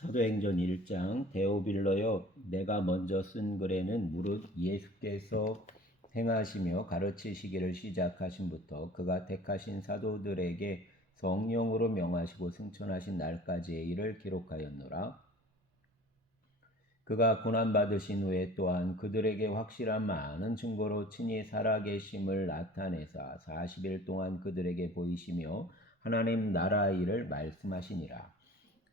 사도행전 1장 데오빌러여 내가 먼저 쓴 글에는 무릇 예수께서 행하시며 가르치시기를 시작하신부터 그가 택하신 사도들에게 성령으로 명하시고 승천하신 날까지의 일을 기록하였노라. 그가 고난받으신 후에 또한 그들에게 확실한 많은 증거로 친히 살아계심을 나타내사 40일 동안 그들에게 보이시며 하나님 나라 일을 말씀하시니라.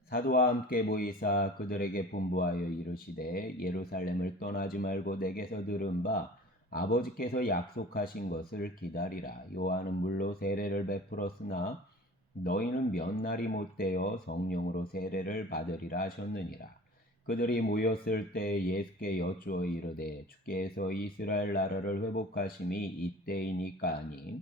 사도와 함께 보이사 그들에게 분부하여 이르시되 예루살렘을 떠나지 말고 내게서 들은 바 아버지께서 약속하신 것을 기다리라. 요한은 물로 세례를 베풀었으나 너희는 몇 날이 못되어 성령으로 세례를 받으리라 하셨느니라. 그들이 모였을 때 예수께 여쭈어 이르되 주께서 이스라엘 나라를 회복하심이 이때이니까 하니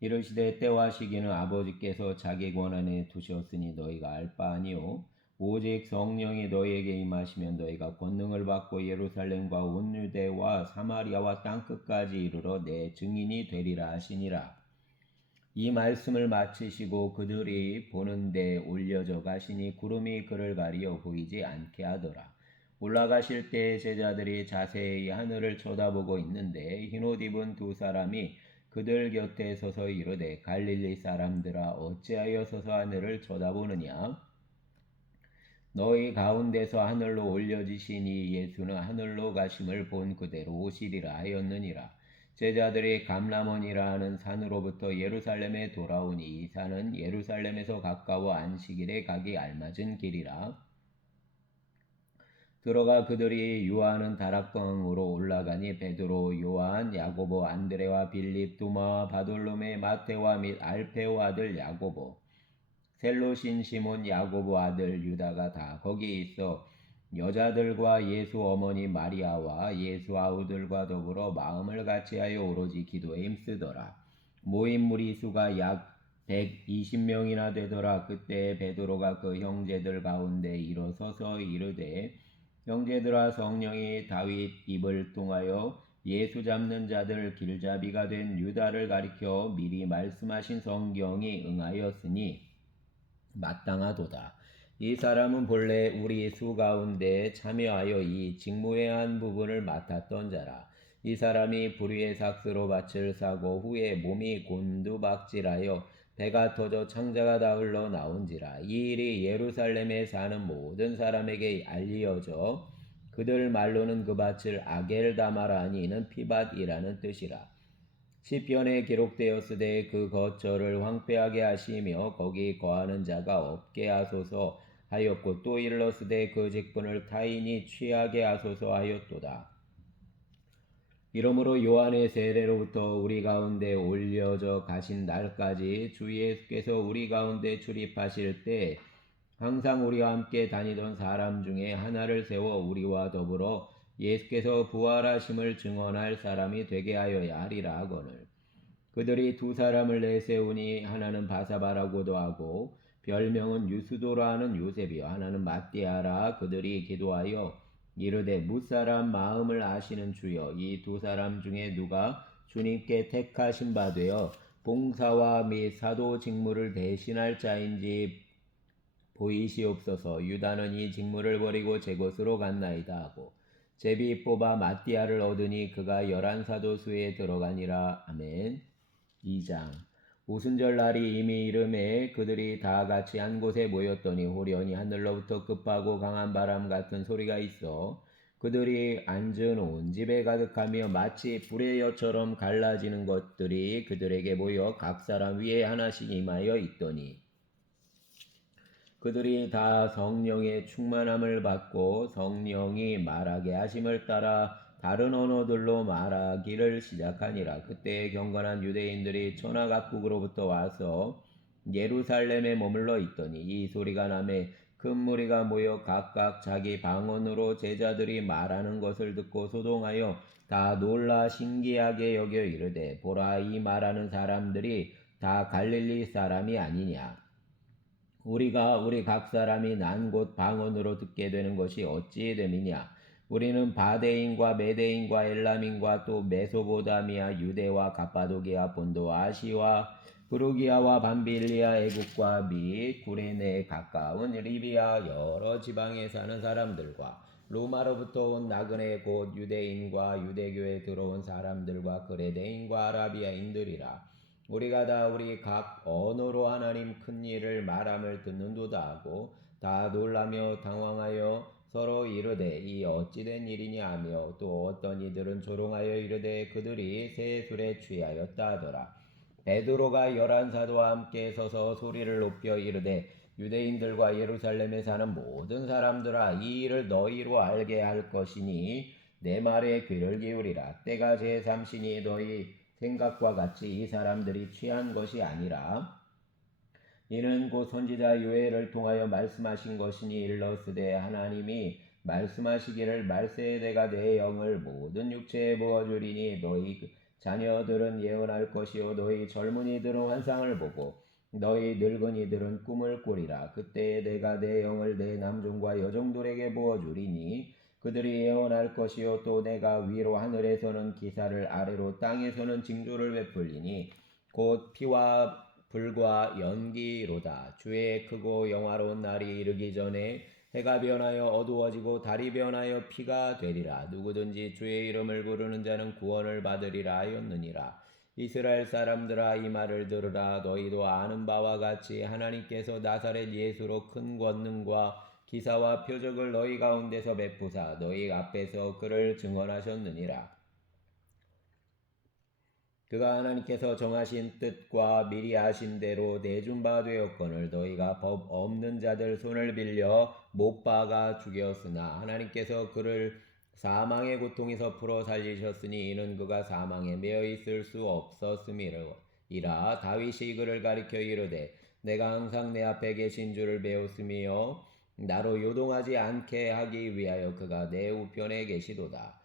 이르시되 때와 시기는 아버지께서 자기 권한에 두셨으니 너희가 알 바 아니요 오직 성령이 너희에게 임하시면 너희가 권능을 받고 예루살렘과 온 유대와 사마리아와 땅끝까지 이르러 내 증인이 되리라 하시니라. 이 말씀을 마치시고 그들이 보는 데 올려져 가시니 구름이 그를 가리어 보이지 않게 하더라. 올라가실 때 제자들이 자세히 하늘을 쳐다보고 있는데 흰옷 입은 두 사람이 그들 곁에 서서 이르되 갈릴리 사람들아 어찌하여 서서 하늘을 쳐다보느냐? 너희 가운데서 하늘로 올려지시니 예수는 하늘로 가심을 본 그대로 오시리라 하였느니라. 제자들이 감람원이라 하는 산으로부터 예루살렘에 돌아오니 이 산은 예루살렘에서 가까워 안식일에 가기 알맞은 길이라. 들어가 그들이 유하는 다락방으로 올라가니 베드로, 요한, 야고보, 안드레와 빌립, 두마와 바돌로메, 마테와 및 알페오 아들 야고보, 셀로신 시몬 야고보 아들 유다가 다 거기 있어 여자들과 예수 어머니 마리아와 예수 아우들과 더불어 마음을 같이하여 오로지 기도에 힘쓰더라. 모인 무리 수가 약 120명이나 되더라. 그때 베드로가 그 형제들 가운데 일어서서 이르되 형제들아 성령이 다윗 입을 통하여 예수 잡는 자들 길잡이가 된 유다를 가리켜 미리 말씀하신 성경이 응하였으니 마땅하도다. 이 사람은 본래 우리 수 가운데 참여하여 이 직무의 한 부분을 맡았던 자라. 이 사람이 불의의 삭스로 밭을 사고 후에 몸이 곤두박질하여 배가 터져 창자가 다 흘러나온지라. 이 일이 예루살렘에 사는 모든 사람에게 알리어져 그들 말로는 그 밭을 아겔다마라 하니 이는 피밭이라는 뜻이라. 시편에 기록되었으되 그 거처를 황폐하게 하시며 거기 거하는 자가 없게 하소서 하였고 또 일렀으되 그 직분을 타인이 취하게 하소서 하였도다. 이러므로 요한의 세례로부터 우리 가운데 올려져 가신 날까지 주 예수께서 우리 가운데 출입하실 때 항상 우리와 함께 다니던 사람 중에 하나를 세워 우리와 더불어 예수께서 부활하심을 증언할 사람이 되게 하여야 하리라 하거늘. 그들이 두 사람을 내세우니 하나는 바사바라고도 하고 별명은 유스도라 하는 요셉이요 하나는 마띠아라. 그들이 기도하여 이르되 무사람 마음을 아시는 주여 이 두 사람 중에 누가 주님께 택하신 바 되어 봉사와 및 사도 직무를 대신할 자인지 보이시옵소서. 유다는 이 직무를 버리고 제 곳으로 갔나이다 하고 제비 뽑아 마띠아를 얻으니 그가 11사도 수에 들어가니라. 아멘. 2장 오순절 날이 이미 이름에 그들이 다 같이 한 곳에 모였더니 호련히 하늘로부터 급하고 강한 바람 같은 소리가 있어 그들이 앉은 온 집에 가득하며 마치 불의 여처럼 갈라지는 것들이 그들에게 보여 각 사람 위에 하나씩 임하여 있더니 그들이 다 성령의 충만함을 받고 성령이 말하게 하심을 따라 다른 언어들로 말하기를 시작하니라. 그때 경건한 유대인들이 천하 각국으로부터 와서 예루살렘에 머물러 있더니 이 소리가 나매 큰 무리가 모여 각각 자기 방언으로 제자들이 말하는 것을 듣고 소동하여 다 놀라 신기하게 여겨 이르되 보라 이 말하는 사람들이 다 갈릴리 사람이 아니냐. 우리가 우리 각 사람이 난 곳 방언으로 듣게 되는 것이 어찌 됨이냐. 우리는 바데인과 메데인과 엘람인과 또 메소보다미아 유대와 갑바도기아 본도와 아시와 부르기아와 밤빌리아 애국과 및 구레네에 가까운 리비아 여러 지방에 사는 사람들과 로마로부터 온 나그네 곧 유대인과 유대교에 들어온 사람들과 그레데인과 아라비아인들이라. 우리가 다 우리 각 언어로 하나님 큰 일을 말함을 듣는도다 하고 다 놀라며 당황하여 서로 이르되 이 어찌된 일이냐 하며 또 어떤 이들은 조롱하여 이르되 그들이 새 술에 취하였다 하더라. 베드로가 11사도와 함께 서서 소리를 높여 이르되 유대인들과 예루살렘에 사는 모든 사람들아 이 일을 너희로 알게 할 것이니 내 말에 귀를 기울이라. 때가 제3시니 너희 생각과 같이 이 사람들이 취한 것이 아니라 이는 곧 선지자 요엘을 통하여 말씀하신 것이니 일러스되 하나님이 말씀하시기를 말세에 내가 내 영을 모든 육체에 부어주리니 너희 자녀들은 예언할 것이요 너희 젊은이들은 환상을 보고 너희 늙은이들은 꿈을 꾸리라. 그때에 내가 내 영을 내 남종과 여종들에게 부어주리니 그들이 예언할 것이요 또 내가 위로 하늘에서는 기사를 아래로 땅에서는 징조를 베풀리니 곧 피와 불과 연기로다. 주의 크고 영화로운 날이 이르기 전에 해가 변하여 어두워지고 달이 변하여 피가 되리라. 누구든지 주의 이름을 부르는 자는 구원을 받으리라 하였느니라. 이스라엘 사람들아 이 말을 들으라. 너희도 아는 바와 같이 하나님께서 나사렛 예수로 큰 권능과 기사와 표적을 너희 가운데서 베푸사 너희 앞에서 그를 증언하셨느니라. 그가 하나님께서 정하신 뜻과 미리 아신 대로 내준 바 되었거늘 너희가 법 없는 자들 손을 빌려 못 박아 죽였으나 하나님께서 그를 사망의 고통에서 풀어 살리셨으니 이는 그가 사망에 매여 있을 수 없었음이라. 다윗이 그를 가리켜 이르되 내가 항상 내 앞에 계신 줄을 배웠으며 나로 요동하지 않게 하기 위하여 그가 내 우편에 계시도다.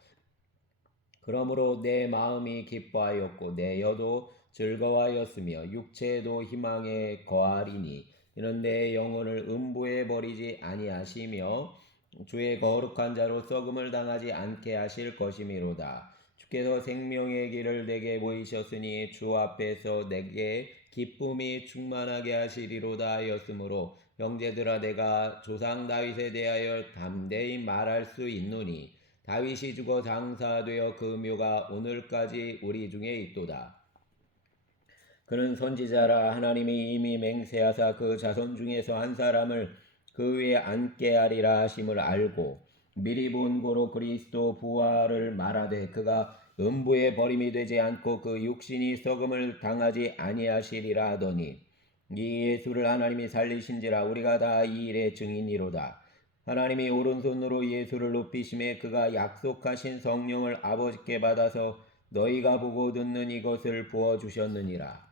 그러므로 내 마음이 기뻐하였고 내 혀도 즐거워하였으며 육체도 희망에 거하리니 이는 내 영혼을 음부에 버리지 아니하시며 주의 거룩한 자로 썩음을 당하지 않게 하실 것이미로다. 주께서 생명의 길을 내게 보이셨으니 주 앞에서 내게 기쁨이 충만하게 하시리로다 하였으므로 형제들아 내가 조상 다윗에 대하여 담대히 말할 수 있노니 다윗이 죽어 장사되어 그 묘가 오늘까지 우리 중에 있도다. 그는 선지자라 하나님이 이미 맹세하사 그 자손 중에서 한 사람을 그 위에 앉게 하리라 하심을 알고 미리 본 고로 그리스도 부활을 말하되 그가 음부에 버림이 되지 않고 그 육신이 썩음을 당하지 아니하시리라 하더니 이 예수를 하나님이 살리신지라 우리가 다 이 일의 증인이로다. 하나님이 오른손으로 예수를 높이심에 그가 약속하신 성령을 아버지께 받아서 너희가 보고 듣는 이것을 부어주셨느니라.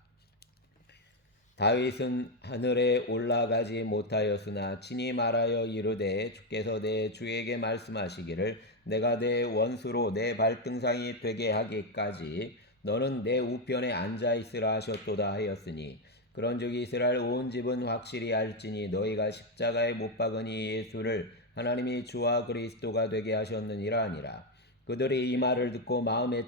다윗은 하늘에 올라가지 못하였으나 친히 말하여 이르되 주께서 내 주에게 말씀하시기를 내가 내 원수로 내 발등상이 되게 하기까지 너는 내 우편에 앉아있으라 하셨도다 하였으니 그런즉 이스라엘 온 집은 확실히 알지니 너희가 십자가에 못 박은 이 예수를 하나님이 주와 그리스도가 되게 하셨느니라 하니라. 그들이 이 말을 듣고 마음에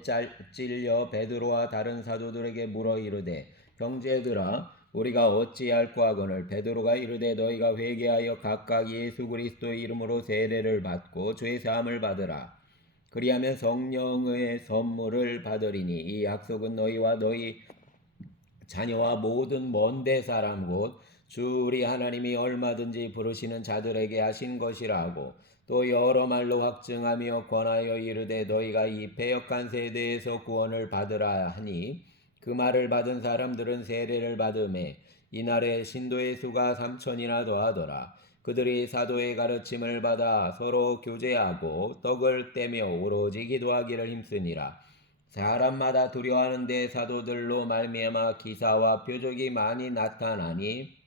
찔려 베드로와 다른 사도들에게 물어 이르되 형제들아 우리가 어찌할꼬 하거늘 베드로가 이르되 너희가 회개하여 각각 예수 그리스도의 이름으로 세례를 받고 죄 사함을 받으라. 그리하면 성령의 선물을 받으리니 이 약속은 너희와 너희 자녀와 모든 먼데 사람 곧 주 우리 하나님이 얼마든지 부르시는 자들에게 하신 것이라 하고 또 여러 말로 확증하며 권하여 이르되 너희가 이 패역한 세대에서 구원을 받으라 하니 그 말을 받은 사람들은 세례를 받음에 이날에 신도의 수가 3,000이나 더하더라. 그들이 사도의 가르침을 받아 서로 교제하고 떡을 떼며 오로지 기도하기를 힘쓰니라. 사람마다 두려워하는데 사도들로 말미암아 기사와 표적이 많이 나타나니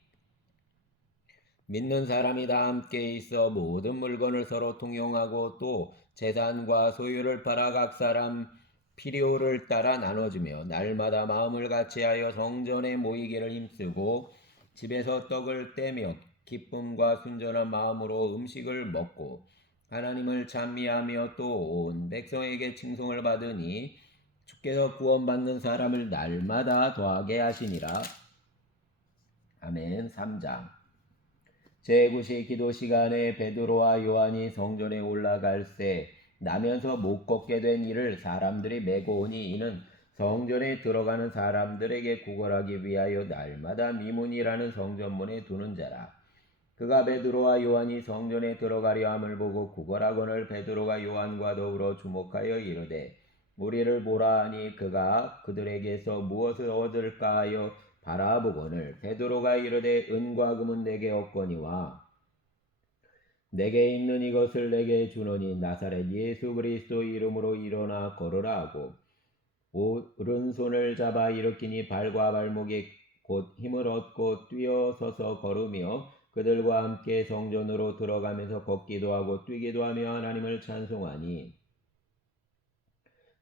믿는 사람이 다 함께 있어 모든 물건을 서로 통용하고 또 재산과 소유를 팔아 각 사람 필요를 따라 나눠주며 날마다 마음을 같이하여 성전에 모이기를 힘쓰고 집에서 떡을 떼며 기쁨과 순전한 마음으로 음식을 먹고 하나님을 찬미하며 또 온 백성에게 칭송을 받으니 주께서 구원받는 사람을 날마다 더하게 하시니라. 아멘. 3장. 제9시 기도 시간에 베드로와 요한이 성전에 올라갈새 나면서 못 걷게 된 이를 사람들이 메고 오니 이는 성전에 들어가는 사람들에게 구걸하기 위하여 날마다 미문이라는 성전문에 두는 자라. 그가 베드로와 요한이 성전에 들어가려 함을 보고 구걸하거늘 베드로가 요한과 더불어 주목하여 이르되 우리를 보라 하니 그가 그들에게서 무엇을 얻을까 하여 바라보거늘 베드로가 이르되 은과 금은 내게 없거니와 내게 있는 이것을 내게 주노니 나사렛 예수 그리스도 이름으로 일어나 걸으라 하고 오른손을 잡아 일으키니 발과 발목이 곧 힘을 얻고 뛰어서서 걸으며 그들과 함께 성전으로 들어가면서 걷기도 하고 뛰기도 하며 하나님을 찬송하니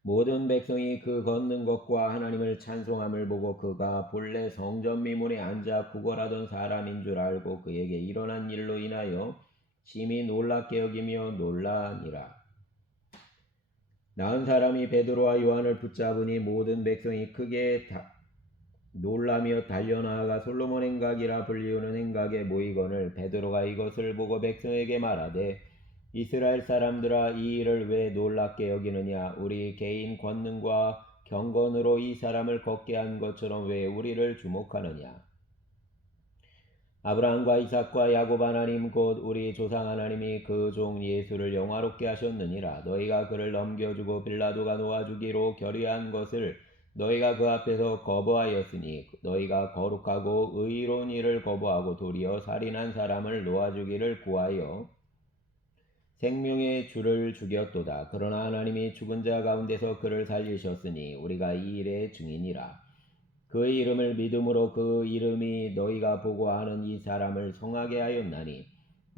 모든 백성이 그 걷는 것과 하나님을 찬송함을 보고 그가 본래 성전 미문에 앉아 구걸하던 사람인 줄 알고 그에게 일어난 일로 인하여 심히 놀랍게 여기며 놀라니라. 나은 사람이 베드로와 요한을 붙잡으니 모든 백성이 크게 놀라며 달려나아가 솔로몬 행각이라 불리우는 행각에 모이거늘 베드로가 이것을 보고 백성에게 말하되 이스라엘 사람들아 이 일을 왜 놀랍게 여기느냐 우리 개인 권능과 경건으로 이 사람을 걷게 한 것처럼 왜 우리를 주목하느냐 아브라함과 이삭과 야곱 하나님 곧 우리 조상 하나님이 그 종 예수를 영화롭게 하셨느니라. 너희가 그를 넘겨주고 빌라도가 놓아주기로 결의한 것을 너희가 그 앞에서 거부하였으니 너희가 거룩하고 의로운 일을 거부하고 도리어 살인한 사람을 놓아주기를 구하여 생명의 주를 죽였도다. 그러나 하나님이 죽은 자 가운데서 그를 살리셨으니 우리가 이 일의 증인이라. 그의 이름을 믿음으로 그 이름이 너희가 보고 아는 이 사람을 성하게 하였나니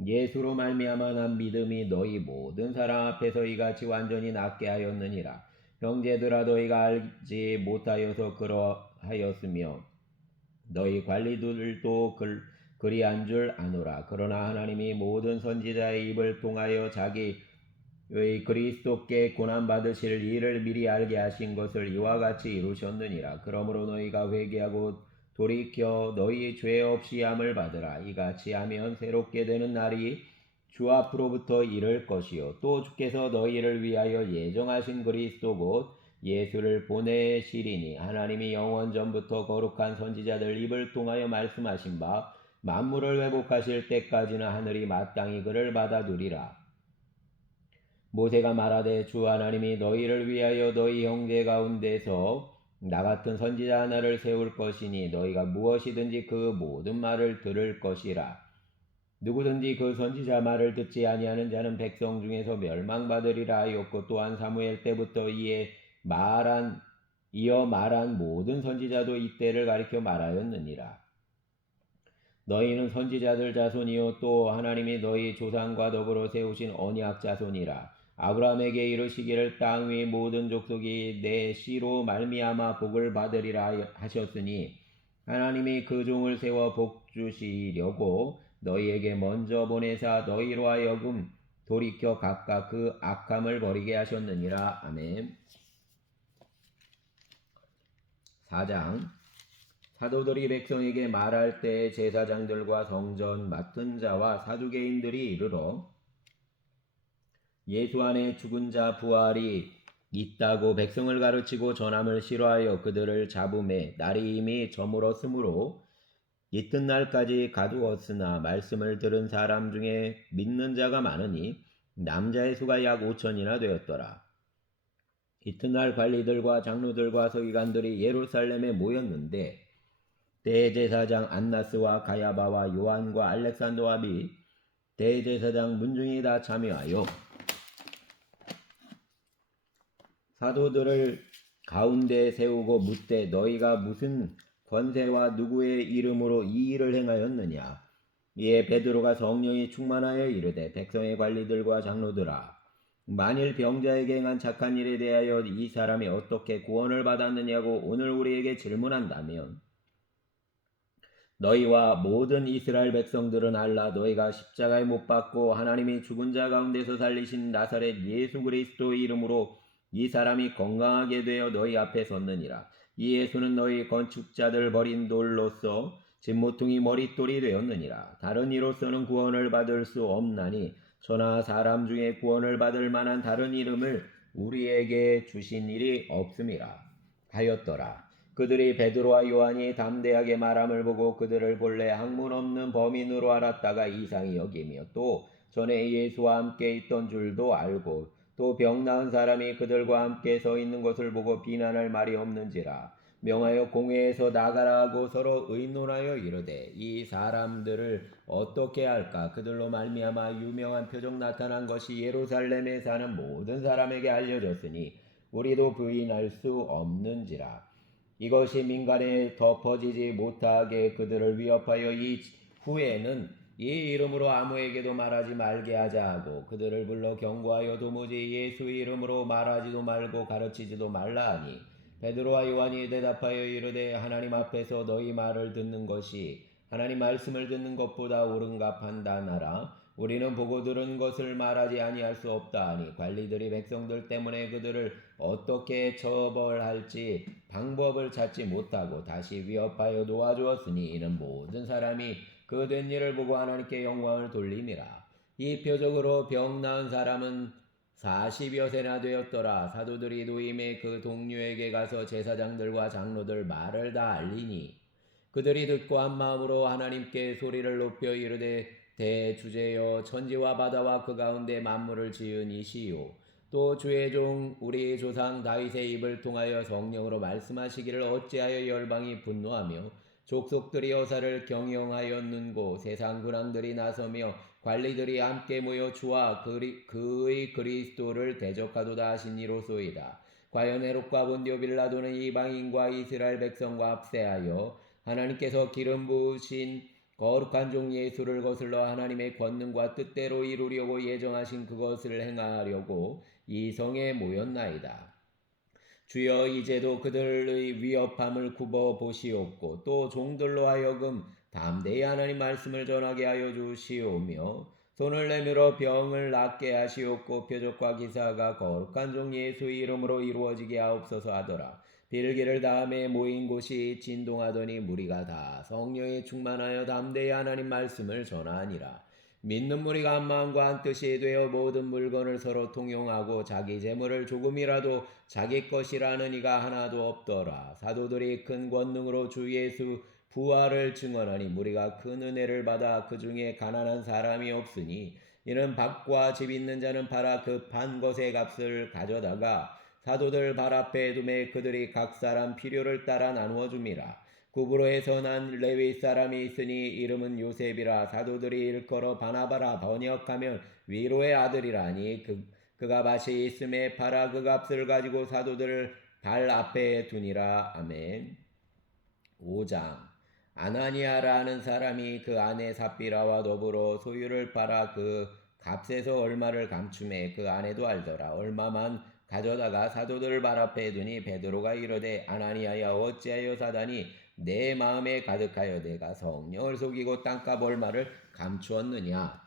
예수로 말미암아 난 믿음이 너희 모든 사람 앞에서 이같이 완전히 낫게 하였느니라. 형제들아 너희가 알지 못하여서 그러하였으며 너희 관리들도 그리한 줄 아노라. 그러나 하나님이 모든 선지자의 입을 통하여 자기의 그리스도께 고난받으실 일을 미리 알게 하신 것을 이와 같이 이루셨느니라. 그러므로 너희가 회개하고 돌이켜 너희 죄 없이 함을 받으라. 이같이 하면 새롭게 되는 날이 주 앞으로부터 이를 것이요 또 주께서 너희를 위하여 예정하신 그리스도 곧 예수를 보내시리니 하나님이 영원 전부터 거룩한 선지자들 입을 통하여 말씀하신 바 만물을 회복하실 때까지는 하늘이 마땅히 그를 받아두리라. 모세가 말하되 주 하나님이 너희를 위하여 너희 형제 가운데서 나 같은 선지자 하나를 세울 것이니 너희가 무엇이든지 그 모든 말을 들을 것이라. 누구든지 그 선지자 말을 듣지 아니하는 자는 백성 중에서 멸망받으리라 하였고 또한 사무엘 때부터 이어 말한 모든 선지자도 이때를 가리켜 말하였느니라. 너희는 선지자들 자손이요 또 하나님이 너희 조상과 더불어 세우신 언약 자손이라. 아브라함에게 이르시기를 땅 위 모든 족속이 내 씨로 말미암아 복을 받으리라 하셨으니 하나님이 그 종을 세워 복 주시려고 너희에게 먼저 보내사 너희로 하여금 돌이켜 각각 그 악함을 버리게 하셨느니라. 아멘. 4장. 사도들이 백성에게 말할 때 제사장들과 성전 맡은 자와 사두개인들이 이르러 예수 안에 죽은 자 부활이 있다고 백성을 가르치고 전함을 싫어하여 그들을 잡음에 날이 이미 저물었으므로 이튿날까지 가두었으나 말씀을 들은 사람 중에 믿는 자가 많으니 남자의 수가 약 5천이나 되었더라. 이튿날 관리들과 장로들과 서기관들이 예루살렘에 모였는데 대제사장 안나스와 가야바와 요한과 알렉산더와 및 대제사장 문중이 다 참여하여 사도들을 가운데 세우고 묻되 너희가 무슨 권세와 누구의 이름으로 이 일을 행하였느냐. 이에 베드로가 성령이 충만하여 이르되 백성의 관리들과 장로들아 만일 병자에게 행한 착한 일에 대하여 이 사람이 어떻게 구원을 받았느냐고 오늘 우리에게 질문한다면 너희와 모든 이스라엘 백성들은 알라. 너희가 십자가에 못 박고 하나님이 죽은 자 가운데서 살리신 나사렛 예수 그리스도의 이름으로 이 사람이 건강하게 되어 너희 앞에 섰느니라. 이 예수는 너희 건축자들 버린 돌로서 진모퉁이 머릿돌이 되었느니라. 다른 이로서는 구원을 받을 수 없나니 천하 사람 중에 구원을 받을 만한 다른 이름을 우리에게 주신 일이 없음이라 하였더라. 그들이 베드로와 요한이 담대하게 말함을 보고 그들을 본래 학문 없는 범인으로 알았다가 이상히 여기며 또 전에 예수와 함께 있던 줄도 알고 또 병 나은 사람이 그들과 함께 서 있는 것을 보고 비난할 말이 없는지라 명하여 공회에서 나가라 하고 서로 의논하여 이르되 이 사람들을 어떻게 할까 그들로 말미암아 유명한 표적 나타난 것이 예루살렘에 사는 모든 사람에게 알려졌으니 우리도 부인할 수 없는지라. 이것이 민간에 덮어지지 못하게 그들을 위협하여 이 후에는 이 이름으로 아무에게도 말하지 말게 하자 하고 그들을 불러 경고하여 도무지 예수 이름으로 말하지도 말고 가르치지도 말라 하니 베드로와 요한이 대답하여 이르되 하나님 앞에서 너희 말을 듣는 것이 하나님 말씀을 듣는 것보다 옳은가 판단하라. 우리는 보고 들은 것을 말하지 아니할 수 없다 하니 관리들이 백성들 때문에 그들을 어떻게 처벌할지 방법을 찾지 못하고 다시 위협하여 도와주었으니 이는 모든 사람이 그 된 일을 보고 하나님께 영광을 돌림이라. 이 표적으로 병 나은 사람은 40여 세나 되었더라. 사도들이 노임에 그 동료에게 가서 제사장들과 장로들 말을 다 알리니 그들이 듣고 한 마음으로 하나님께 소리를 높여 이르되 대주제여 천지와 바다와 그 가운데 만물을 지은 이시요 또 주의 종 우리 조상 다윗의 입을 통하여 성령으로 말씀하시기를 어찌하여 열방이 분노하며 족속들이 여사를 경영하였는고 세상 근왕들이 나서며 관리들이 함께 모여 주와 그의 그리스도를 대적하도다 하신 이로소이다. 과연 헤롯과 본디오 빌라도는 이방인과 이스라엘 백성과 합세하여 하나님께서 기름 부으신 거룩한 종 예수를 거슬러 하나님의 권능과 뜻대로 이루려고 예정하신 그것을 행하려고 이 성에 모였나이다. 주여 이제도 그들의 위협함을 굽어 보시옵고 또 종들로 하여금 담대히 하나님 말씀을 전하게 하여 주시오며 손을 내밀어 병을 낫게 하시옵고 표적과 기사가 거룩한 종 예수의 이름으로 이루어지게 하옵소서 하더라. 빌기를 다음에 모인 곳이 진동하더니 무리가 다 성령에 충만하여 담대히 하나님 말씀을 전하니라. 믿는 무리가 한 마음과 한 뜻이 되어 모든 물건을 서로 통용하고 자기 재물을 조금이라도 자기 것이라는 이가 하나도 없더라. 사도들이 큰 권능으로 주 예수 부활을 증언하니 무리가 큰 은혜를 받아 그 중에 가난한 사람이 없으니 이는 밭과 집 있는 자는 팔아 그 판 것의 값을 가져다가 사도들 발 앞에 두매 그들이 각 사람 필요를 따라 나누어 줍니다. 구브로에서 난 레위 사람이 있으니 이름은 요셉이라 사도들이 일컬어 바나바라 번역하면 위로의 아들이라니 그가 밭이 있음에 팔아 그 값을 가지고 사도들 발 앞에 두니라. 아멘. 5장 아나니아라는 사람이 그 아내 삽비라와 더불어 소유를 팔아 그 값에서 얼마를 감춤해 그 아내도 알더라. 얼마만 가져다가 사도들 발 앞에 두니 베드로가 이르되 아나니아야 어찌하여 사단이 내 마음에 가득하여 내가 성령을 속이고 땅값 얼마를 감추었느냐.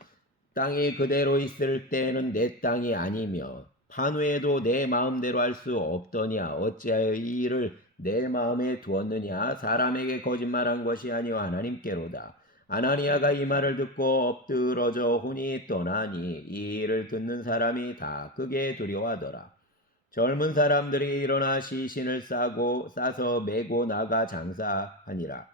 땅이 그대로 있을 때는 내 땅이 아니며 판후에도 내 마음대로 할 수 없더냐. 어찌하여 이 일을 내 마음에 두었느냐. 사람에게 거짓말한 것이 아니요 하나님께로다. 아나니아가 이 말을 듣고 엎드러져 혼이 떠나니 이 일을 듣는 사람이 다 크게 두려워하더라. 젊은 사람들이 일어나 시신을 싸서 메고 나가 장사하니라.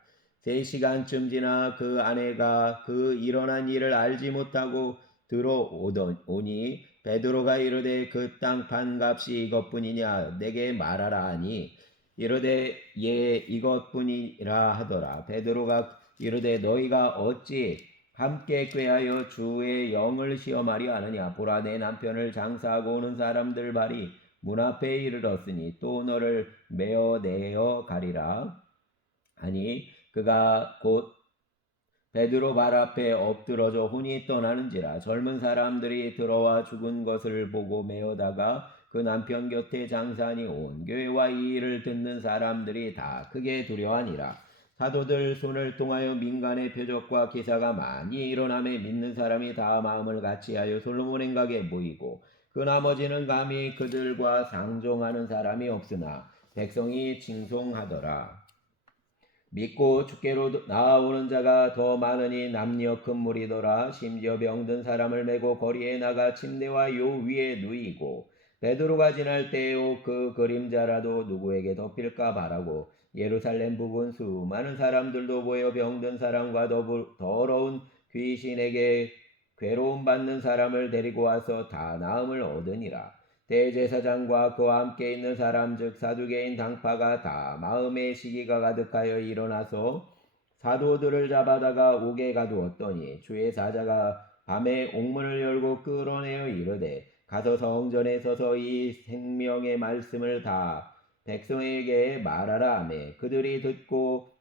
3시간쯤 지나 그 아내가 그 일어난 일을 알지 못하고 들어오니 베드로가 이르되 그 땅 판값이 이것뿐이냐 내게 말하라 하니 이르되 예 이것뿐이라 하더라. 베드로가 이르되 너희가 어찌 함께 꾀하여 주의 영을 시험하려 하느냐. 보라 내 남편을 장사하고 오는 사람들 발이 문 앞에 이르렀으니 또 너를 메어내어 가리라 하니 그가 곧 베드로 발 앞에 엎드러져 혼이 떠나는지라. 젊은 사람들이 들어와 죽은 것을 보고 메어다가 그 남편 곁에 장사하니 온 교회와 이 일을 듣는 사람들이 다 크게 두려워하니라. 사도들 손을 통하여 민간의 표적과 기사가 많이 일어나매 믿는 사람이 다 마음을 같이하여 솔로몬 행각에 모이고 그 나머지는 감히 그들과 상종하는 사람이 없으나 백성이 칭송하더라. 믿고 주께로 나아오는 자가 더 많으니 남녀 큰 무리더라. 심지어 병든 사람을 메고 거리에 나가 침대와 요 위에 누이고 베드로가 지날 때에 그 그림자라도 누구에게 덮일까 바라고 예루살렘 부근 수많은 사람들도 모여 병든 사람과 더러운 귀신에게 괴로움 받는 사람을 데리고 와서 다 나음을 얻으니라. 대제사장과 그와 함께 있는 사람 즉 사두개인 당파가 다 마음의 시기가 가득하여 일어나서 사도들을 잡아다가 옥에 가두었더니 주의 사자가 밤에 옥문을 열고 끌어내어 이르되 가서 성전에 서서 이 생명의 말씀을 다 백성에게 말하라 하매 그들이 듣고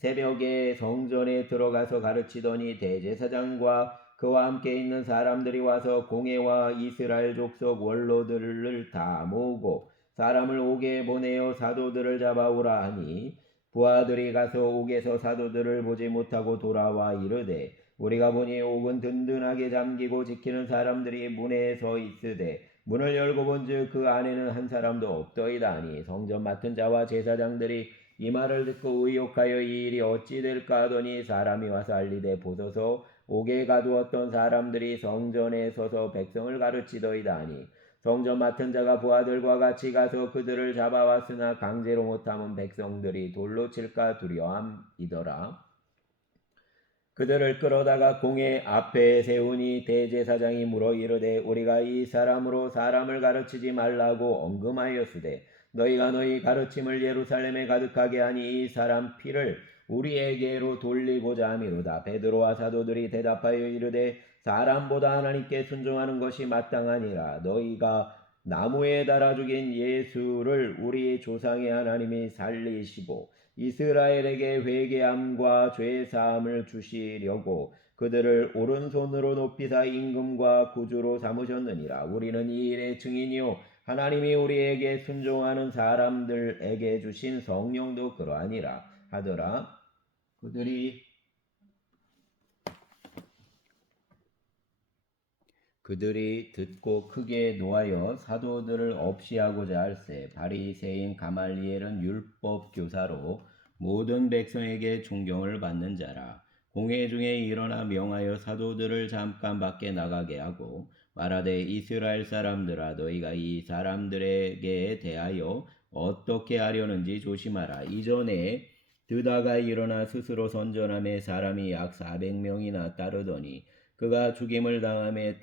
새벽에 성전에 들어가서 가르치더니 대제사장과 그와 함께 있는 사람들이 와서 공회와 이스라엘 족속 원로들을 다 모으고 사람을 옥에 보내어 사도들을 잡아오라 하니 부하들이 가서 옥에서 사도들을 보지 못하고 돌아와 이르되 우리가 보니 옥은 든든하게 잠기고 지키는 사람들이 문에 서 있으되 문을 열고 본즉 그 안에는 한 사람도 없더이다 하니 성전 맡은 자와 제사장들이 이 말을 듣고 의욕하여 이 일이 어찌 될까 하더니 사람이 와서 알리되 보소서 옥에 가두었던 사람들이 성전에 서서 백성을 가르치더이다 하니 성전 맡은 자가 부하들과 같이 가서 그들을 잡아왔으나 강제로 못하면 백성들이 돌로 칠까 두려움이더라. 그들을 끌어다가 공회 앞에 세우니 대제사장이 물어 이르되 우리가 이 사람으로 사람을 가르치지 말라고 언금하였으되 너희가 너희 가르침을 예루살렘에 가득하게 하니 이 사람 피를 우리에게로 돌리고자 함이로다. 베드로와 사도들이 대답하여 이르되 사람보다 하나님께 순종하는 것이 마땅하니라. 너희가 나무에 달아 죽인 예수를 우리 조상의 하나님이 살리시고 이스라엘에게 회개함과 죄사함을 주시려고 그들을 오른손으로 높이사 임금과 구주로 삼으셨느니라. 우리는 이 일의 증인이요 하나님이 우리에게 순종하는 사람들에게 주신 성령도 그러하니라 하더라. 그들이 듣고 크게 노하여 사도들을 없이하고자 할세 바리새인 가말리엘은 율법 교사로 모든 백성에게 존경을 받는 자라. 공회 중에 일어나 명하여 사도들을 잠깐 밖에 나가게 하고 말하되 이스라엘 사람들아 너희가 이 사람들에게 대하여 어떻게 하려는지 조심하라. 이전에 드다가 일어나 스스로 선전함에 사람이 약 400명이나 따르더니 그가 죽임을 당함에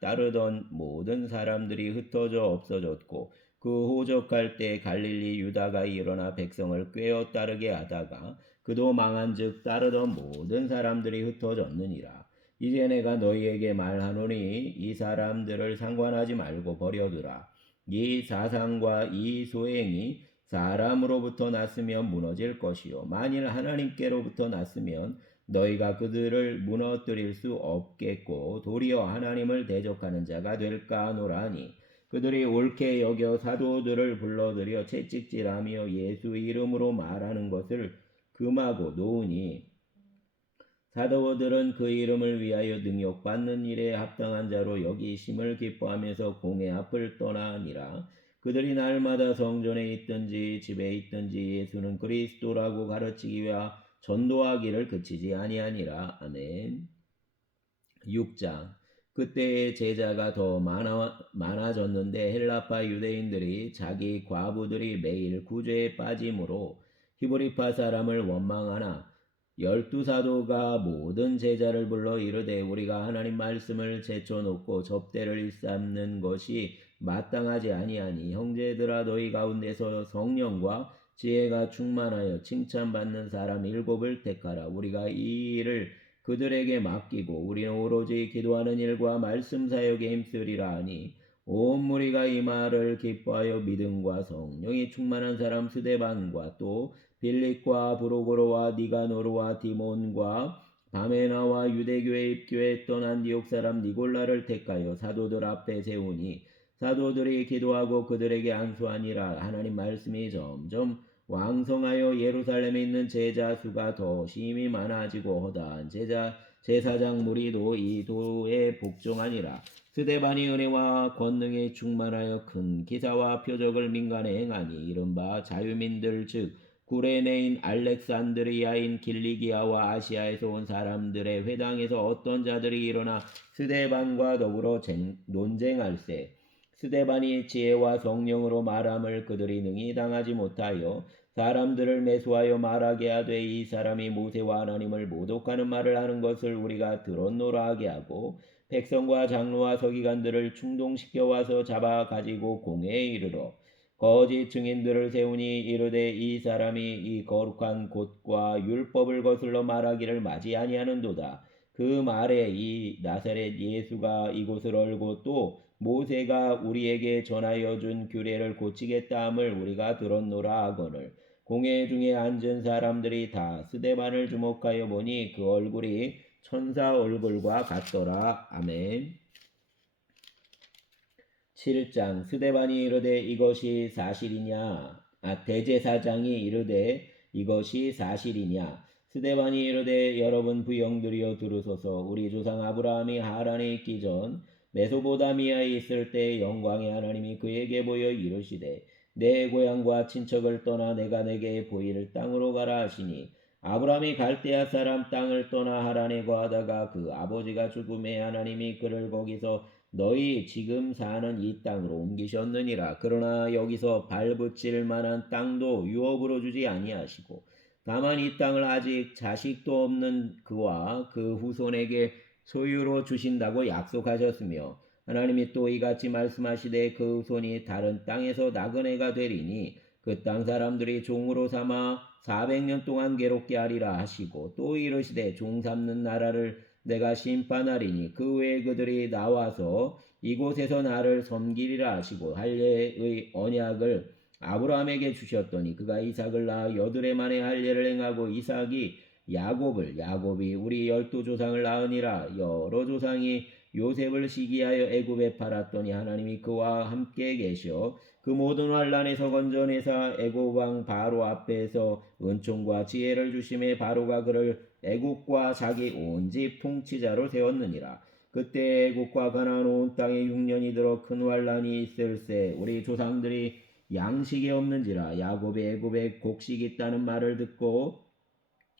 따르던 모든 사람들이 흩어져 없어졌고 그 호적할 때 갈릴리 유다가 일어나 백성을 꿰어 따르게 하다가 그도 망한즉 따르던 모든 사람들이 흩어졌느니라. 이제 내가 너희에게 말하노니 이 사람들을 상관하지 말고 버려두라. 이 사상과 이 소행이 사람으로부터 났으면 무너질 것이요 만일 하나님께로부터 났으면 너희가 그들을 무너뜨릴 수 없겠고 도리어 하나님을 대적하는 자가 될까 하노라니 그들이 옳게 여겨 사도들을 불러들여 채찍질하며 예수 이름으로 말하는 것을 금하고 놓으니 사도들은 그 이름을 위하여 능욕받는 일에 합당한 자로 여기심을 기뻐하면서 공회 앞을 떠나니라. 그들이 날마다 성전에 있든지 집에 있든지 예수는 그리스도라고 가르치기 위하여 전도하기를 그치지 아니하니라. 아멘. 6장 그때의 제자가 더 많아졌는데 헬라파 유대인들이 자기 과부들이 매일 구제에 빠짐으로 히브리파 사람을 원망하나 12사도가 모든 제자를 불러 이르되 우리가 하나님 말씀을 제쳐놓고 접대를 일삼는 것이 마땅하지 아니하니 형제들아 너희 가운데서 성령과 지혜가 충만하여 칭찬받는 사람 7을 택하라. 우리가 이 일을 그들에게 맡기고 우리는 오로지 기도하는 일과 말씀 사역에 힘쓰리라 하니 온 무리가 이 말을 기뻐하여 믿음과 성령이 충만한 사람 스데반과 또 빌립과 브로고로와 니가노르와 디몬과 바메나와 유대교에 입교했던 안디옥 사람 니골라를 택하여 사도들 앞에 세우니 사도들이 기도하고 그들에게 안수하니라. 하나님 말씀이 점점 왕성하여 예루살렘에 있는 제자 수가 더 심히 많아지고 허다한 제사장 무리도 이 도에 복종하니라. 스데반이 은혜와 권능에 충만하여 큰 기사와 표적을 민간에 행하니 이른바 자유민들 즉 구레네인 알렉산드리아인 길리기아와 아시아에서 온 사람들의 회당에서 어떤 자들이 일어나 스데반과 더불어 논쟁할세. 스데반이 지혜와 성령으로 말함을 그들이 능히 당하지 못하여 사람들을 매수하여 말하게 하되 이 사람이 모세와 하나님을 모독하는 말을 하는 것을 우리가 들었노라 하게 하고 백성과 장로와 서기관들을 충동시켜 와서 잡아 가지고 공회에 이르러 거짓 증인들을 세우니 이르되 이 사람이 이 거룩한 곳과 율법을 거슬러 말하기를 맞이 아니하는도다. 그 말에 이 나사렛 예수가 이곳을 얼고 또 모세가 우리에게 전하여 준 규례를 고치겠다 함을 우리가 들었노라 하거늘 공회 중에 앉은 사람들이 다 스데반을 주목하여 보니 그 얼굴이 천사 얼굴과 같더라. 아멘. 7장 스데반이 이르되 이것이 사실이냐? 대제사장이 이르되 이것이 사실이냐? 스데반이 이르되 여러분 부영들이여 들으소서. 우리 조상 아브라함이 하란에 있기 전 메소보다미아에 있을 때 영광의 하나님이 그에게 보여 이르시되 내 고향과 친척을 떠나 내가 내게 보이를 땅으로 가라 하시니 아브라함이 갈대아 사람 땅을 떠나 하란에 거하다가 그 아버지가 죽음에 하나님이 그를 거기서 너희 지금 사는 이 땅으로 옮기셨느니라. 그러나 여기서 발붙일 만한 땅도 유업으로 주지 아니하시고 다만 이 땅을 아직 자식도 없는 그와 그 후손에게 소유로 주신다고 약속하셨으며 하나님이 또 이같이 말씀하시되 그 후손이 다른 땅에서 나그네가 되리니 그 땅 사람들이 종으로 삼아 400년 동안 괴롭게 하리라 하시고 또 이르시되 종 삼는 나라를 내가 심판하리니 그 외에 그들이 나와서 이곳에서 나를 섬기리라 하시고 할례의 언약을 아브라함에게 주셨더니 그가 이삭을 낳아 여드레 만에 할례를 행하고 이삭이 야곱이 우리 12조상을 낳으니라. 여러 조상이 요셉을 시기하여 애굽에 팔았더니 하나님이 그와 함께 계셔 그 모든 환란에서 건져내사 애굽 왕 바로 앞에서 은총과 지혜를 주심에 바로가 그를 애국과 자기 온 집 통치자로 세웠느니라. 그때 애국과 가나안 온 땅에 6년이 들어 큰 환란이 있을세. 우리 조상들이 양식이 없는지라 야곱이 애굽에 곡식이 있다는 말을 듣고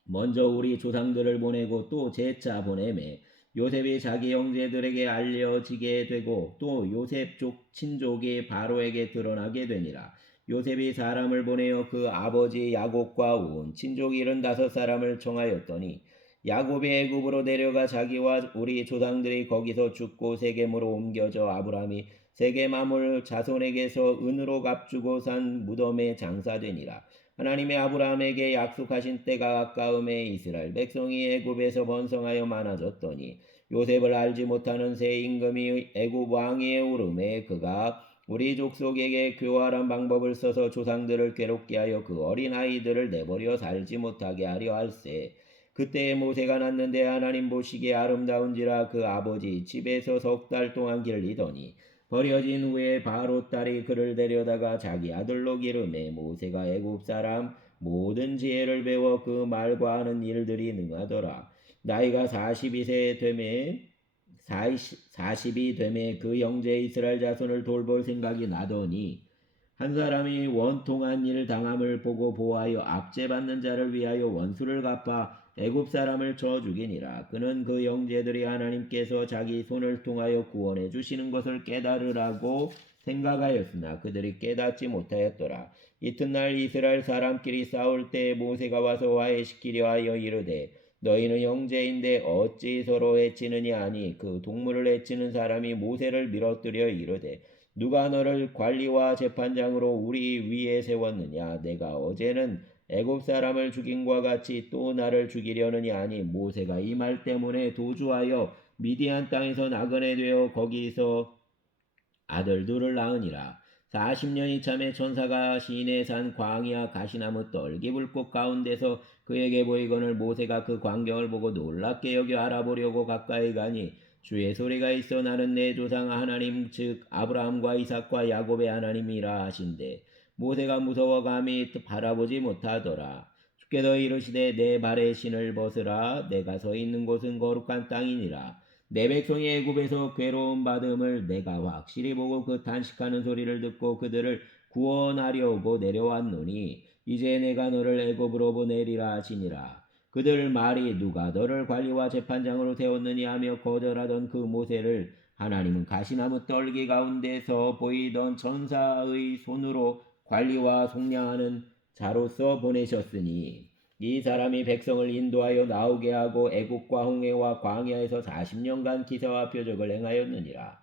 먼저 우리 조상들을 보내고 또 재차 보내매 요셉이 자기 형제들에게 알려지게 되고 또 요셉 친족이 바로에게 드러나게 되니라. 요셉이 사람을 보내어 그 아버지 야곱과 온 친족 75사람을 청하였더니 야곱이 애굽으로 내려가 자기와 우리 조상들이 거기서 죽고 세겜으로 옮겨져 아브라함이 세겜 아물 자손에게서 은으로 값주고 산 무덤에 장사되니라. 하나님의 아브라함에게 약속하신 때가 가까움에 이스라엘 백성이 애굽에서 번성하여 많아졌더니 요셉을 알지 못하는 새 임금이 애굽 왕위에 오르매 그가 우리 족속에게 교활한 방법을 써서 조상들을 괴롭게 하여 그 어린 아이들을 내버려 살지 못하게 하려 할세. 그때에 모세가 났는데 하나님 보시기에 아름다운지라 그 아버지 집에서 3달 동안 길리더니 버려진 후에 바로 딸이 그를 데려다가 자기 아들로 기르매 모세가 애굽 사람 모든 지혜를 배워 그 말과 하는 일들이 능하더라. 나이가 40이 되매 그 형제 이스라엘 자손을 돌볼 생각이 나더니 한 사람이 원통한 일 당함을 보고 보하여 압제받는 자를 위하여 원수를 갚아 애굽 사람을 쳐 죽이니라. 그는 그 형제들이 하나님께서 자기 손을 통하여 구원해 주시는 것을 깨달으라고 생각하였으나 그들이 깨닫지 못하였더라. 이튿날 이스라엘 사람끼리 싸울 때 모세가 와서 화해시키려 하여 이르되 너희는 형제인데 어찌 서로 해치느냐 하니 그 동물을 해치는 사람이 모세를 밀어뜨려 이르되 누가 너를 관리와 재판장으로 우리 위에 세웠느냐? 내가 어제는 애굽 사람을 죽인과 같이 또 나를 죽이려느냐 하니 모세가 이 말 때문에 도주하여 미디안 땅에서 나그네 되어 거기서 아들 둘을 낳으니라. 40년이 참에 천사가 시내 산 광야 가시나무 떨기불꽃 가운데서 그에게 보이거늘 모세가 그 광경을 보고 놀랍게 여겨 알아보려고 가까이 가니 주의 소리가 있어 나는 내 조상 하나님 즉 아브라함과 이삭과 야곱의 하나님이라 하신대 모세가 무서워 감히 바라보지 못하더라. 주께서 이르시되 내 발에 신을 벗으라. 내가 서 있는 곳은 거룩한 땅이니라. 내 백성이 애굽에서 괴로움 받음을 내가 확실히 보고 그 탄식하는 소리를 듣고 그들을 구원하려고 내려왔노니 이제 내가 너를 애굽으로 보내리라 하시니라. 그들 말이 누가 너를 관리와 재판장으로 세웠느냐 하며 거절하던 그 모세를 하나님은 가시나무 떨기 가운데서 보이던 천사의 손으로 관리와 속량하는 자로서 보내셨으니 이 사람이 백성을 인도하여 나오게 하고 애국과 홍해와 광야에서 40년간 기사와 표적을 행하였느니라.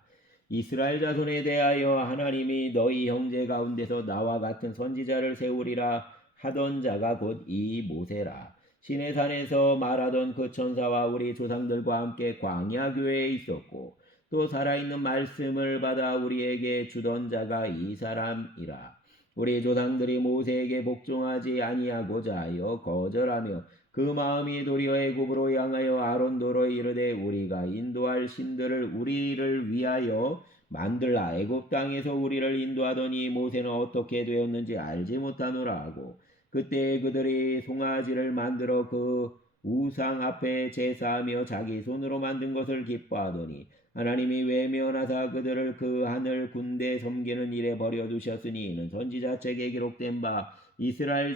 이스라엘 자손에 대하여 하나님이 너희 형제 가운데서 나와 같은 선지자를 세우리라 하던 자가 곧 이 모세라. 시내산에서 말하던 그 천사와 우리 조상들과 함께 광야 교회에 있었고 또 살아있는 말씀을 받아 우리에게 주던 자가 이 사람이라. 우리 조상들이 모세에게 복종하지 아니하고자 하여 거절하며 그 마음이 도리어 애굽으로 향하여 아론도로 이르되 우리가 인도할 신들을 우리를 위하여 만들라. 애굽 땅에서 우리를 인도하더니 모세는 어떻게 되었는지 알지 못하노라 하고 그때 그들이 송아지를 만들어 그 우상 앞에 제사하며 자기 손으로 만든 것을 기뻐하더니 하나님이 외면하사 그들을 그 하늘 군대 섬기는 일에 버려두셨으니 이는 선지자 책에 기록된 바 이스라엘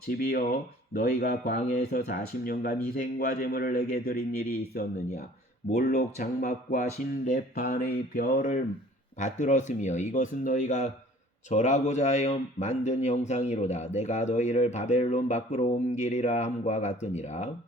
집이여 너희가 광야에서 40년간 희생과 제물을 내게 드린 일이 있었느냐. 몰록 장막과 신레판의 별을 받들었으며 이것은 너희가 절하고자 하여 만든 형상이로다. 내가 너희를 바벨론 밖으로 옮기리라 함과 같으니라.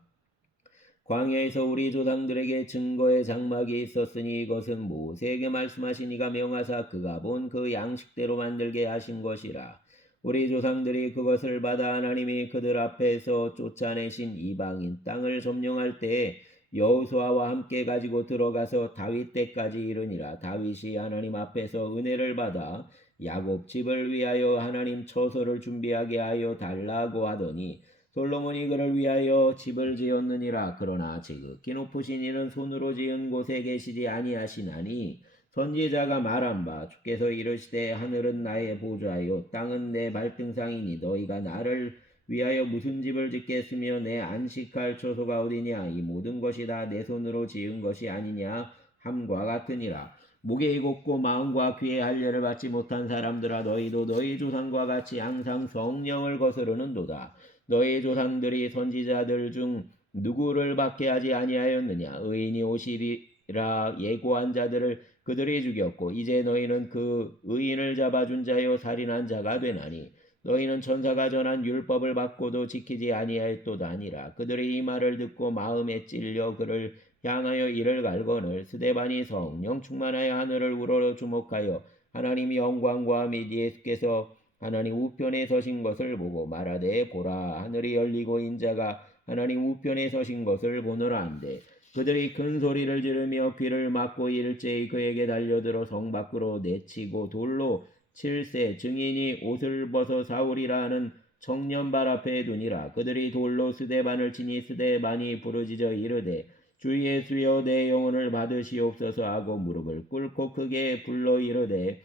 광야에서 우리 조상들에게 증거의 장막이 있었으니 이것은 모세에게 말씀하신 이가 명하사 그가 본 그 양식대로 만들게 하신 것이라. 우리 조상들이 그것을 받아 하나님이 그들 앞에서 쫓아내신 이방인 땅을 점령할 때에 여호수아와 함께 가지고 들어가서 다윗 때까지 이르니라. 다윗이 하나님 앞에서 은혜를 받아 야곱 집을 위하여 하나님 처소를 준비하게 하여 달라고 하더니 솔로몬이 그를 위하여 집을 지었느니라. 그러나 지극히 높으신 이는 손으로 지은 곳에 계시지 아니하시나니 선지자가 말한 바 주께서 이르시되 하늘은 나의 보좌요 땅은 내 발등상이니 너희가 나를 위하여 무슨 집을 짓겠으며 내 안식할 처소가 어디냐. 이 모든 것이 다 내 손으로 지은 것이 아니냐 함과 같으니라. 목에 곱고 마음과 귀에 할례를 받지 못한 사람들아 너희도 너희 조상과 같이 항상 성령을 거스르는도다. 너희 조상들이 선지자들 중 누구를 받게 하지 아니하였느냐. 의인이 오시리라 예고한 자들을 그들이 죽였고 이제 너희는 그 의인을 잡아준 자여 살인한 자가 되나니 너희는 천사가 전한 율법을 받고도 지키지 아니하였도다 아니라. 그들이 이 말을 듣고 마음에 찔려 그를 향하여 이를 갈거늘 스데반이 성령 충만하여 하늘을 우러러 주목하여 하나님 영광과 및 예수께서 하나님 우편에 서신 것을 보고 말하되 보라 하늘이 열리고 인자가 하나님 우편에 서신 것을 보노라 한데 그들이 큰 소리를 지르며 귀를 막고 일제히 그에게 달려들어 성 밖으로 내치고 돌로 칠세 증인이 옷을 벗어 사울이라 하는 청년발 앞에 두니라. 그들이 돌로 스데반을 치니 스데반이 부르짖어 이르되 주 예수여 내 영혼을 받으시옵소서 하고 무릎을 꿇고 크게 불러 이르되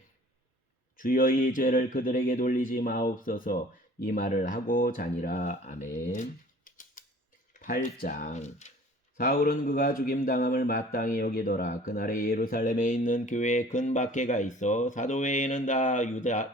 주여 이 죄를 그들에게 돌리지 마옵소서. 이 말을 하고 자니라. 아멘. 8장. 사울은 그가 죽임당함을 마땅히 여기더라. 그날에 예루살렘에 있는 교회에 큰 박해가 있어 사도 외에는 다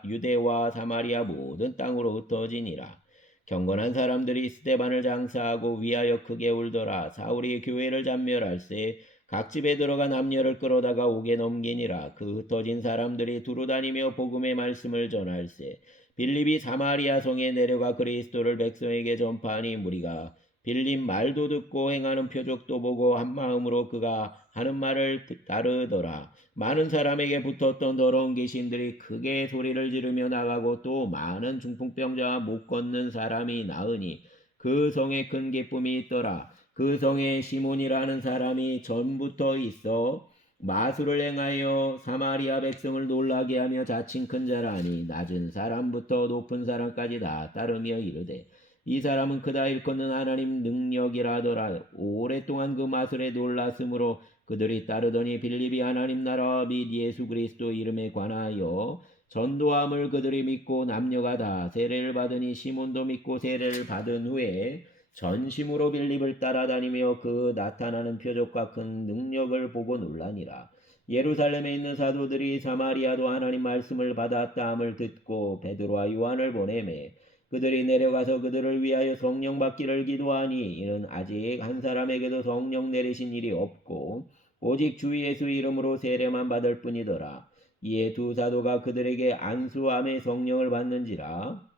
유대와 사마리아 모든 땅으로 흩어지니라. 경건한 사람들이 스데반을 장사하고 위하여 크게 울더라. 사울이 교회를 잔멸할세 각 집에 들어가 남녀를 끌어다가 옥에 넘기니라. 그 흩어진 사람들이 두루다니며 복음의 말씀을 전할세 빌립이 사마리아 성에 내려가 그리스도를 백성에게 전파하니 무리가 빌립 말도 듣고 행하는 표적도 보고 한마음으로 그가 하는 말을 따르더라. 많은 사람에게 붙었던 더러운 귀신들이 크게 소리를 지르며 나가고 또 많은 중풍병자와 못 걷는 사람이 나으니 그 성에 큰 기쁨이 있더라. 그 성에 시몬이라는 사람이 전부터 있어 마술을 행하여 사마리아 백성을 놀라게 하며 자칭 큰 자라니 낮은 사람부터 높은 사람까지 다 따르며 이르되 이 사람은 그다 일컫는 하나님 능력이라 하더라. 오랫동안 그 마술에 놀랐으므로 그들이 따르더니 빌립이 하나님 나라와 및 예수 그리스도 이름에 관하여 전도함을 그들이 믿고 남녀가 다 세례를 받으니 시몬도 믿고 세례를 받은 후에 전심으로 빌립을 따라다니며 그 나타나는 표적과 큰 능력을 보고 놀라니라. 예루살렘에 있는 사도들이 사마리아도 하나님 말씀을 받았다 함을 듣고 베드로와 요한을 보내매 그들이 내려가서 그들을 위하여 성령 받기를 기도하니 이는 아직 한 사람에게도 성령 내리신 일이 없고 오직 주 예수 이름으로 세례만 받을 뿐이더라. 이에 두 사도가 그들에게 안수함에 성령을 받는지라.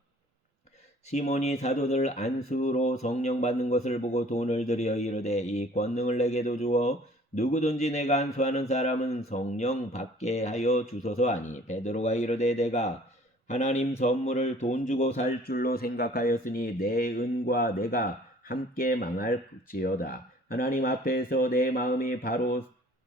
시몬이 사도들 안수로 성령 받는 것을 보고 돈을 들여 이르되 이 권능을 내게도 주어 누구든지 내가 안수하는 사람은 성령 받게 하여 주소서 하니 베드로가 이르되 내가 하나님 선물을 돈 주고 살 줄로 생각하였으니 내 은과 내가 함께 망할지어다. 하나님 앞에서 내 마음이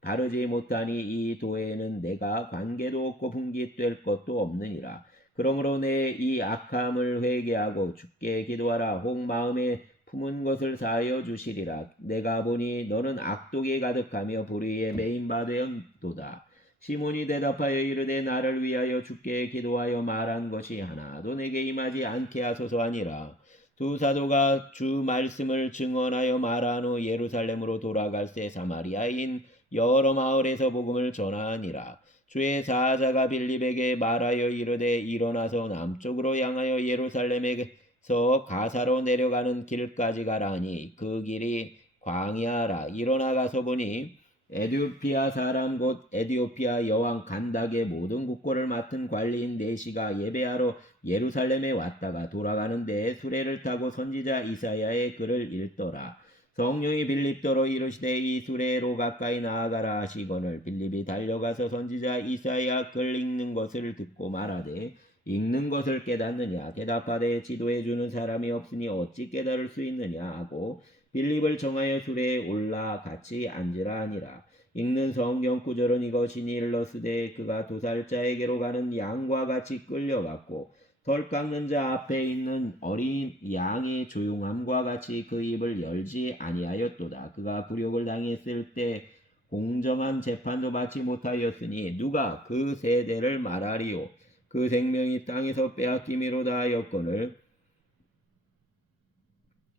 바르지 못하니 이 도에는 내가 관계도 없고 분깃될 것도 없느니라. 그러므로 내 이 악함을 회개하고 주께 기도하라. 혹 마음에 품은 것을 사하여 주시리라. 내가 보니 너는 악독이 가득하며 불의에 매인 바 되었도다. 시몬이 대답하여 이르되 나를 위하여 주께 기도하여 말한 것이 하나도 내게 임하지 않게 하소서 하니라. 두 사도가 주 말씀을 증언하여 말한 후 예루살렘으로 돌아갈새 사마리아인 여러 마을에서 복음을 전하니라. 주의 사자가 빌립에게 말하여 이르되 일어나서 남쪽으로 향하여 예루살렘에서 가사로 내려가는 길까지 가라 하니 그 길이 광야라. 일어나 가서 보니 에디오피아 사람 곧 에디오피아 여왕 간닥의 모든 국고를 맡은 관리인 네시가 예배하러 예루살렘에 왔다가 돌아가는데 수레를 타고 선지자 이사야의 글을 읽더라. 성령이 빌립더러 이르시되 이 수레로 가까이 나아가라 하시거늘 빌립이 달려가서 선지자 이사야 글 읽는 것을 듣고 말하되 읽는 것을 깨닫느냐 대답하되 지도해 주는 사람이 없으니 어찌 깨달을 수 있느냐 하고 빌립을 정하여 수레에 올라 같이 앉으라 하니라. 읽는 성경 구절은 이것이니 일러스되 그가 도살자에게로 가는 양과 같이 끌려갔고 덜 깎는 자 앞에 있는 어린 양의 조용함과 같이 그 입을 열지 아니하였도다. 그가 굴욕을 당했을 때 공정한 재판도 받지 못하였으니 누가 그 세대를 말하리요. 그 생명이 땅에서 빼앗김이로다 하였거늘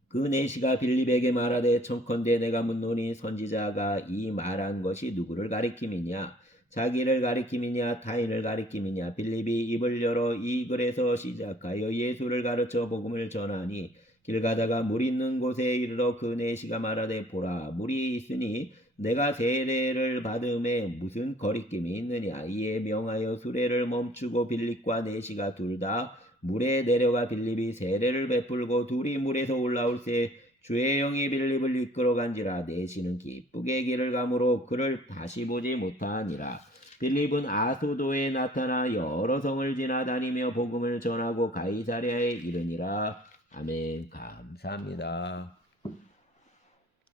그 내시가 빌립에게 말하되 청컨대 내가 묻노니 선지자가 이 말한 것이 누구를 가리킴이냐 자기를 가리킴이냐 타인을 가리킴이냐. 빌립이 입을 열어 이 글에서 시작하여 예수를 가르쳐 복음을 전하니 길 가다가 물 있는 곳에 이르러 그 내시가 말하되 보라 물이 있으니 내가 세례를 받음에 무슨 거리낌이 있느냐. 이에 명하여 수레를 멈추고 빌립과 내시가 둘 다 물에 내려가 빌립이 세례를 베풀고 둘이 물에서 올라올 새 주의 영이 빌립을 이끌어간지라. 내시는 기쁘게 길을 가므로 그를 다시 보지 못하니라. 빌립은 아소도에 나타나 여러 성을 지나다니며 복음을 전하고 가이사랴에 이르니라. 아멘. 감사합니다.